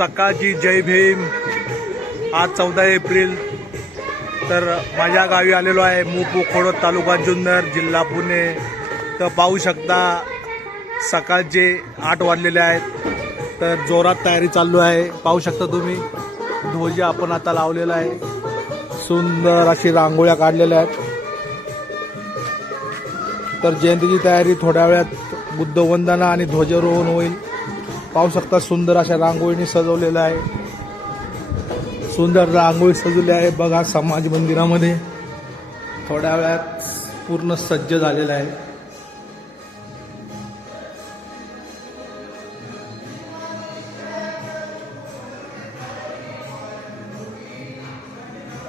सकाळची जय भीम। आज 14 एप्रिल। तर माझ्या गावी आलेलो आहे, मुपू खोडद तालुका जुन्नर जिल्हा पुणे। तर पाहू शकता सकाळचे 8 वाजलेले आहेत। तर जोरात तयारी चालू आहे, पाहू शकता तुम्ही। ध्वज आपण आता लावलेला आहे, सुंदर अशी रांगोळ्या काढलेल्या आहेत। तर जयंतीची तयारी थोड्या वेळात बुद्धवंदना आणि ध्वजारोहण होईल। पाहू शकता सुंदर अशा रांगोळीने सजवलेलं आहे, सुंदर रांगोळी सजवली आहे बघा। समाज मंदिरामध्ये थोड्या वेळात पूर्ण सज्ज झालेला आहे।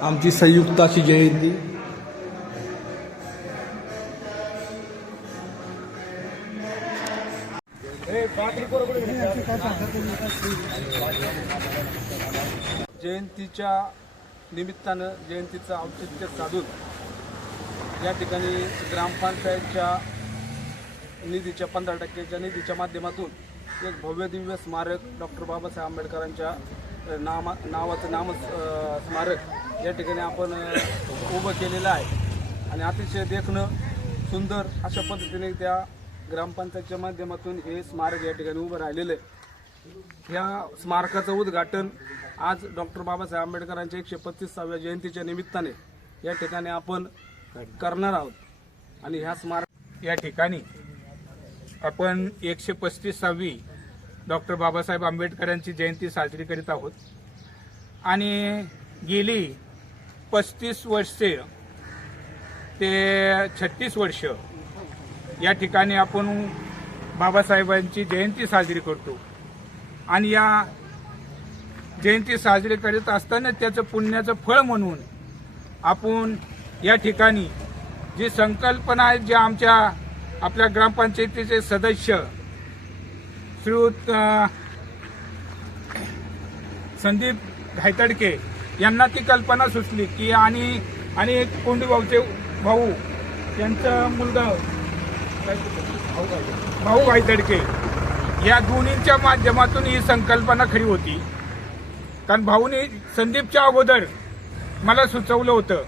आमची संयुक्त अशी जयंती। जयंतीच्या निमित्तानं जयंतीचं औचित्य साधून या ठिकाणी ग्रामपंचायतच्या निधीच्या 15% निधीच्या माध्यमातून एक भव्य दिव्य स्मारक डॉक्टर बाबासाहेब आंबेडकरांच्या नावाचं स्मारक या ठिकाणी आपण उभं केलेलं आहे। आणि अतिशय देखणं सुंदर अशा पद्धतीने त्या ग्रामपंचायतच्या माध्यमातून हे स्मारक या ठिकाणी उभं राहिलेलं आहे। या स्मारकाचं उद्घाटन आज डॉक्टर बाबासाहेब आंबेडकरांच्या 135व्या जयंतीच्या निमित्ताने या ठिकाणी आपण करणार आहोत। आणि ह्या स्मारक या ठिकाणी आपण 135वी डॉक्टर बाबासाहेब आंबेडकरांची जयंती साजरी करीत आहोत। आणि गेली 35 वर्षे ते 36 वर्ष या ठिकाणी आपण बाबासाहेबांची जयंती साजरी करतो। आणि या जयंती साजरी करीत असताना त्याचं पुण्याचं फळ म्हणून आपण या ठिकाणी जी संकल्पना आहे, जे आपल्या ग्रामपंचायतीचे सदस्य श्रीयुत संदीप घायतडके यांना ती कल्पना सुचली की आणि कोंडी भाऊ यांचा मुलगा भाऊ घायतडके या दोन्हींच्या माध्यमातून ही संकल्पना खरी होती। कारण भाऊनी संदीपच्या अगोदर मला सुचवलं होतं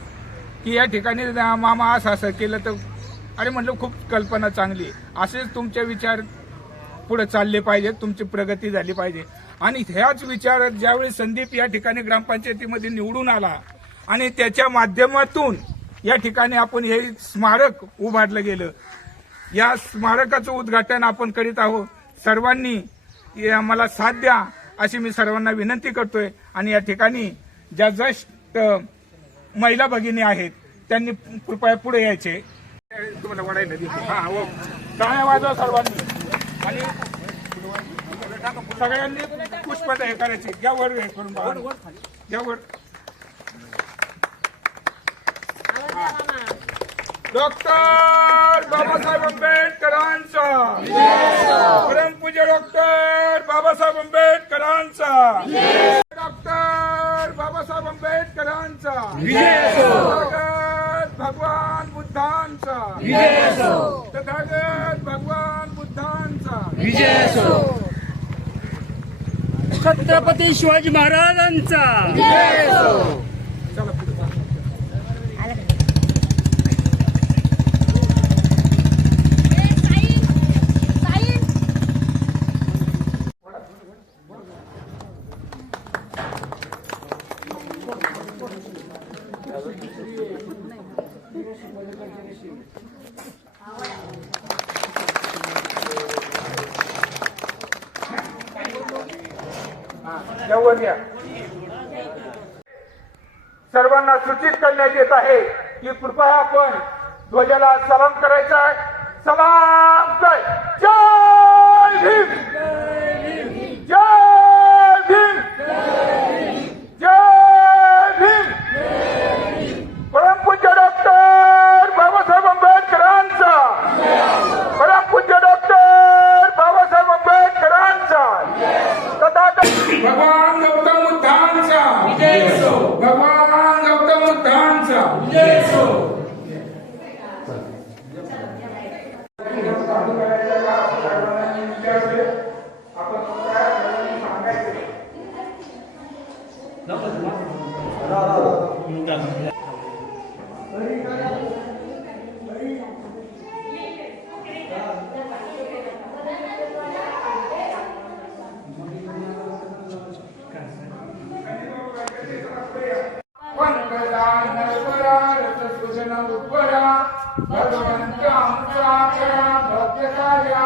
की या ठिकाणी मामा असं केलं तर, अरे म्हटलं खूप कल्पना चांगली, असेच तुमचे विचार पुढे चालले पाहिजेत, तुमची प्रगती झाली पाहिजे। आणि ह्याच विचार ज्यावेळी संदीप या ठिकाणी ग्रामपंचायतीमध्ये निवडून आला आणि त्याच्या माध्यमातून या ठिकाणी आपण हे स्मारक उभारलं गेलं। या स्मारकाचं उद्घाटन आपण करीत आहोत। सर्वांनी आम्हाला साथ द्या अशी मी सर्वांना विनंती करतोय। आणि या ठिकाणी ज्या ज्येष्ठ महिला भगिनी आहेत त्यांनी कृपया पुढे यायचे। तुम्हाला वाढायला देतो, टाळ्या वाजवा सर्वांनी। आणि सगळ्यांनी पुष्पात हे करायचे, घ्यावर हे करून घ्यावर। डॉक्टर बाबासाहेब आंबेडकरांचा परमपूज्य डॉक्टर बाबासाहेब आंबेडकरांचा डॉक्टर बाबासाहेब आंबेडकरांचा तथागत भगवान बुद्धांचा तथागत भगवान बुद्धांचा छत्रपती शिवाजी महाराजांचा। चला पुढे सर्वांना सूचित करण्यात येत आहे की कृपया आपण ध्वजाला सलाम करायचा आहे। सलाम जय भीम, जय भीम, जय भीम। परमपूज्य डॉक्टर बाबासाहेब आंबेडकरांचा, परमपूज्य डॉक्टर बाबासाहेब आंबेडकरांचा तथागत भगवान गौतम बुद्धांचा, भगवान गौतम बुद्धांचा। भगवंत आमचा करा भक्त कार्या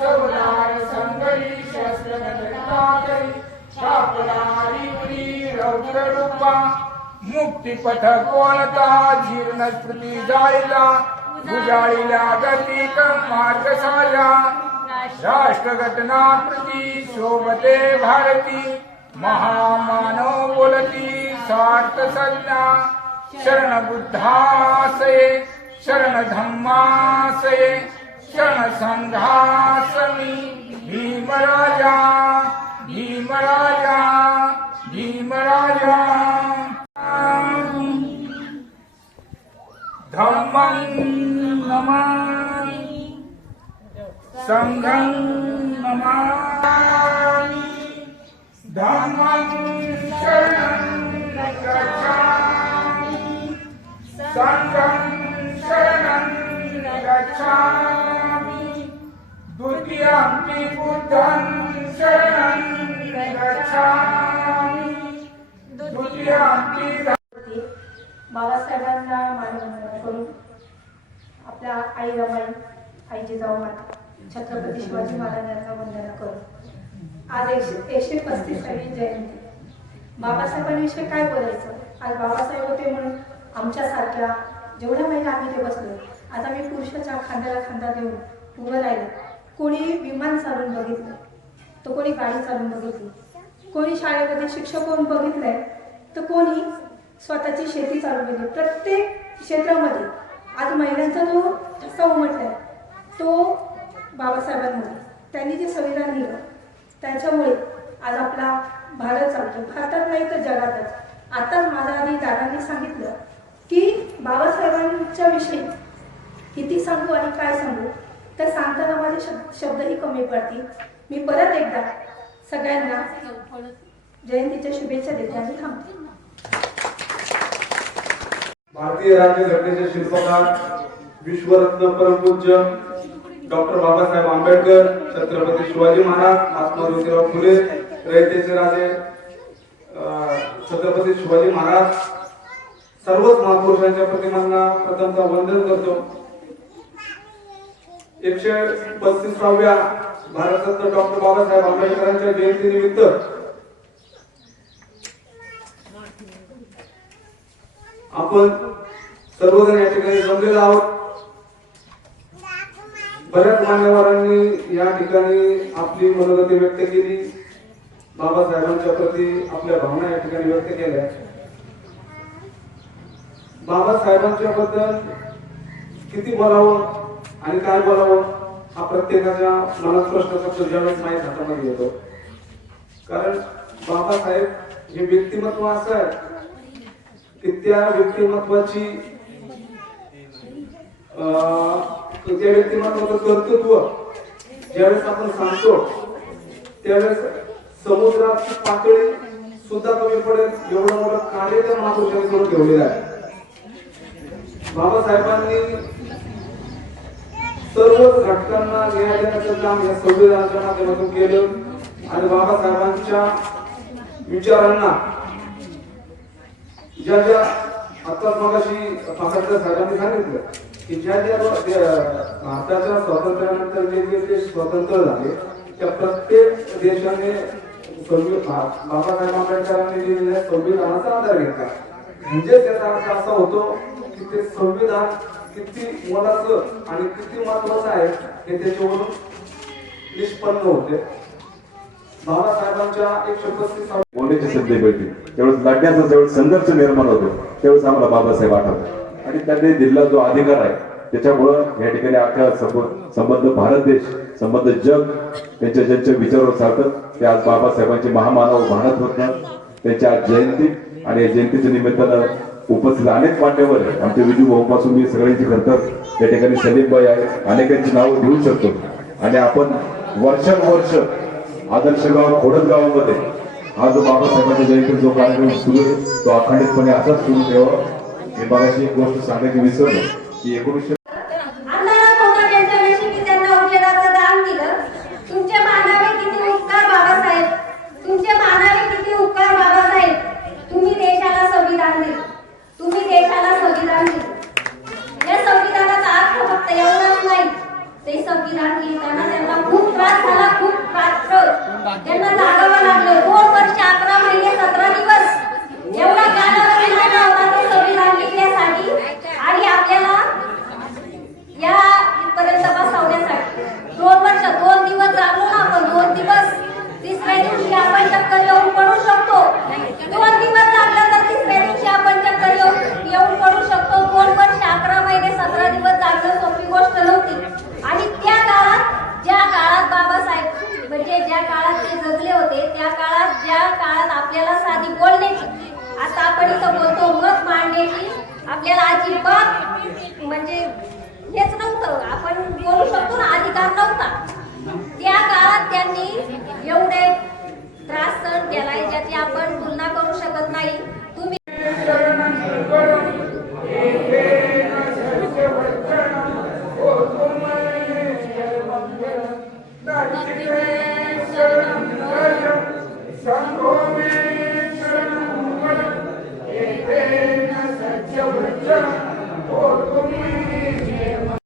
सवदार संगरी शस्त्र करी शापरारी रौद्र रूपा मुक्तिपथ कोणता जीर्ण स्मृती जायला उजाळीला गती मार्ग साया राष्ट्रघटना कृती शोभते भारती महामानव बोलती सार्थ संज्ञा शरण बुद्धासये शरण धम्मासये शरण संघासमी भीमराजा भीमराजा भीमराजा धम्मं नमामि संघं नमामि धम्मं शरणं गच्छामि संघं शरणं गच्छामि द्वितीयंपि बुद्धं शरणं गच्छामि द्वितीयंपि बाबासाहेबांना मानवंदना करून आपल्या आई रमाई आई जिजाऊ माता छत्रपती शिवाजी महाराजांना वंदना करून आज 135वी जयंती. बाबासाहेबांविषयी काय बोलायचं. आज बाबासाहेब होते म्हणून आमच्यासारख्या जेवढ्या महिला आम्ही ते बसलो. आज आम्ही पुरुषाच्या खांद्याला खांदा देऊन उभं राहिलो. कोणी विमान चालवून बघितलं तर कोणी गाडी चालवून बघितली, कोणी शाळेमध्ये शिक्षक होऊन बघितलंय तर कोणी स्वतःची शेती चालू केली. प्रत्येक क्षेत्रामध्ये आज महिलांचा जो ठसा उमटलाय तो बाबासाहेबांमुळे. त्यांनी जे संविधान दिलं त्याच्यामुळे आज आपला भारत चालतो. भारतात नाही तर जगातच. आताच माझ्या आधी दादांनी सांगितलं की बाबासाहेबांच्या विषयी किती सांगू आणि काय सांगू, तर सांगताना माझे शब्दही कमी पडतील. मी परत एकदा सगळ्यांना जयंतीच्या शुभेच्छा देते आणि थांबते. भारतीय राज्यघटनेचे शिल्पकार विश्वरत्न परमपूज्य डॉक्टर बाबासाहेब आंबेडकर, छत्रपती शिवाजी महाराज, महात्मा ज्योतिराव फुले, रयतेचे राजे छत्रपती शिवाजी महाराज, सर्वच महापुरुषांच्या प्रतिमांना प्रथमतः वंदन करतो. 135व्या भारतरत्न डॉक्टर बाबासाहेब आंबेडकरांच्या जयंतीनिमित्त आपण सर्वजण या ठिकाणी जमलेलो आहोत. बऱ्याच मान्यवरांनी या ठिकाणी आपली मनोगती व्यक्त केली, बाबासाहेबांच्या प्रती आपल्या भावना या ठिकाणी व्यक्त केल्या. बाबासाहेबांच्या बद्दल किती बोलावं आणि काय बोलावं हा प्रत्येकाच्या मनात प्रश्न फक्त ज्यावेळेस माहीत हातामध्ये येतो. कारण बाबासाहेब हे व्यक्तिमत्व असं आहे की त्या व्यक्तिमत्वाची त्या व्यक्तिमत्वाचं कर्तृत्व ज्यावेळेस आपण सांगतो त्यावेळेस समुद्राची पातळी सुद्धा कमी पडेल एवढं मोठं कार्य त्या महापुरुषांनी करून ठेवलेलं आहे. बाबासाहेबांनी सर्वच घटकांना न्याय देण्याचं काम या संविधानाच्या माध्यमातून केलं आणि बाबासाहेबांच्या विचारांना ज्या ज्या आता मगाशी पासाच्या साहेबांनी सांगितलं की ज्या ज्या भारताच्या स्वातंत्र्यानंतर जे जे स्वतंत्र झाले त्या प्रत्येक देशाने बाबासाहेब आंबेडकरांनी लिहिलेल्या संविधानाचा आधार घेतला. म्हणजे त्याचा अर्थ असा होतो की ते संविधान किती मोलाचं आणि किती महत्वाचं आहे हे त्याच्यावरून निष्पन्न होते. बाबासाहेबांच्या 135 बोलण्याची संधी मिळते त्यावेळेस लढण्याचा ज्यावेळेस संघर्ष निर्माण होतो त्यावेळेस आम्हाला बाबासाहेब आठवतात आणि त्यांनी दिलेला जो अधिकार आहे त्याच्यामुळं या ठिकाणी अख्खा संबंध भारत देश संबंध जग त्यांच्या ज्यांच्या विचारावर चालतात ते आज बाबासाहेबांचे महामानव भारत होत्या त्यांच्या आज जयंती आणि या जयंतीच्या निमित्तानं उपस्थित अनेक मान्यवर आहे. आमचे विजू भाऊपासून मी सगळ्यांची खरतर या ठिकाणी सलीमबाई आहे अनेकांची नावं घेऊ शकतो आणि आपण वर्षानुवर्ष आदर्श गाव खोडद गावामध्ये हा जो बाबासाहेबांच्या जयंतीचा जो कार्यक्रम सुरू आहे तो अखंडितपणे असाच सुरू ठेवा. मी मगाशी एक गोष्ट सांगायची विसरलो की 1900 अंधारात होतं त्यांच्या नशिबी त्यांना उजेडाचं दान दिलं. तुमचे मानावे किती उपकार बाबासाहेब, तुमचे मानावे किती उपकार बाबासाहेब. तुम्ही देशाला संविधान दिलं, तुम्ही देशाला संविधान दिलं. या संविधानाचा अर्थ फक्त एवढाच नाही, ते संविधान लिहिताना त्यांना खूप त्रास झाला, खूप त्रास त्यांना जागावं लागलं. 2 वर्ष 11 महिने 17 दिवस एवढा कालावधी लागला होता ते संविधान लिहिण्यासाठी आणि आपल्याला या इथपर्यंत बसवण्यासाठी. 2 वर्ष 2 दिवस जागलो ना आपण, 2 दिवस. तिसऱ्या दिवशी आपण चक्कर येऊन पडू शकतो. 2 दिवस लागलं तर तिसऱ्या दिवशी आपण चक्कर येऊन पडू शकतो. 2 वर्ष 11 महिने 17 दिवस जागणं सोपी गोष्ट नव्हती. आणि त्या काळात, ज्या काळात बाबासाहेब म्हणजे ज्या काळात ते जगले होते, त्या काळात, ज्या काळात आपल्याला साधी बोलण्याची, आता आपण इथं बोलतो मत मांडण्याची, आपल्याला अजिबात म्हणजे हेच नव्हतं. आपण